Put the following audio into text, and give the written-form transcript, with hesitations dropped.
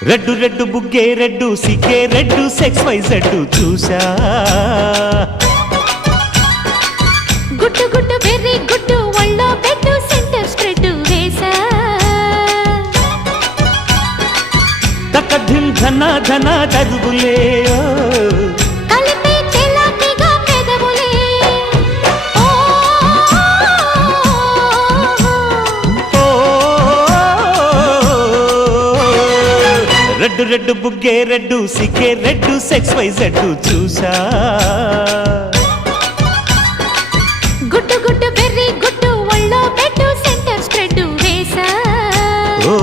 red red బుగ్గే red సిగ్గే red sex Y Z చూసా గుట్టు గుట్టు వెర్రి గుట్టు ఒళ్ళో పెట్టు సెంటర్ స్ప్రెడ్ వేసా తకధిం ధన ధన దరువులే కలిపి చెలాకిగా పెదవులే రెడ్డు రెడ్డు బుగ్గే రెడ్డు సిగ్గే రెడ్డు సెక్స్ వై జెడ్డు చూసా గుట్టు గుట్టు వెర్రి గుట్టు ఒళ్ళో పెట్టు సెంటర్ స్ప్రెడ్ వేసా ఓ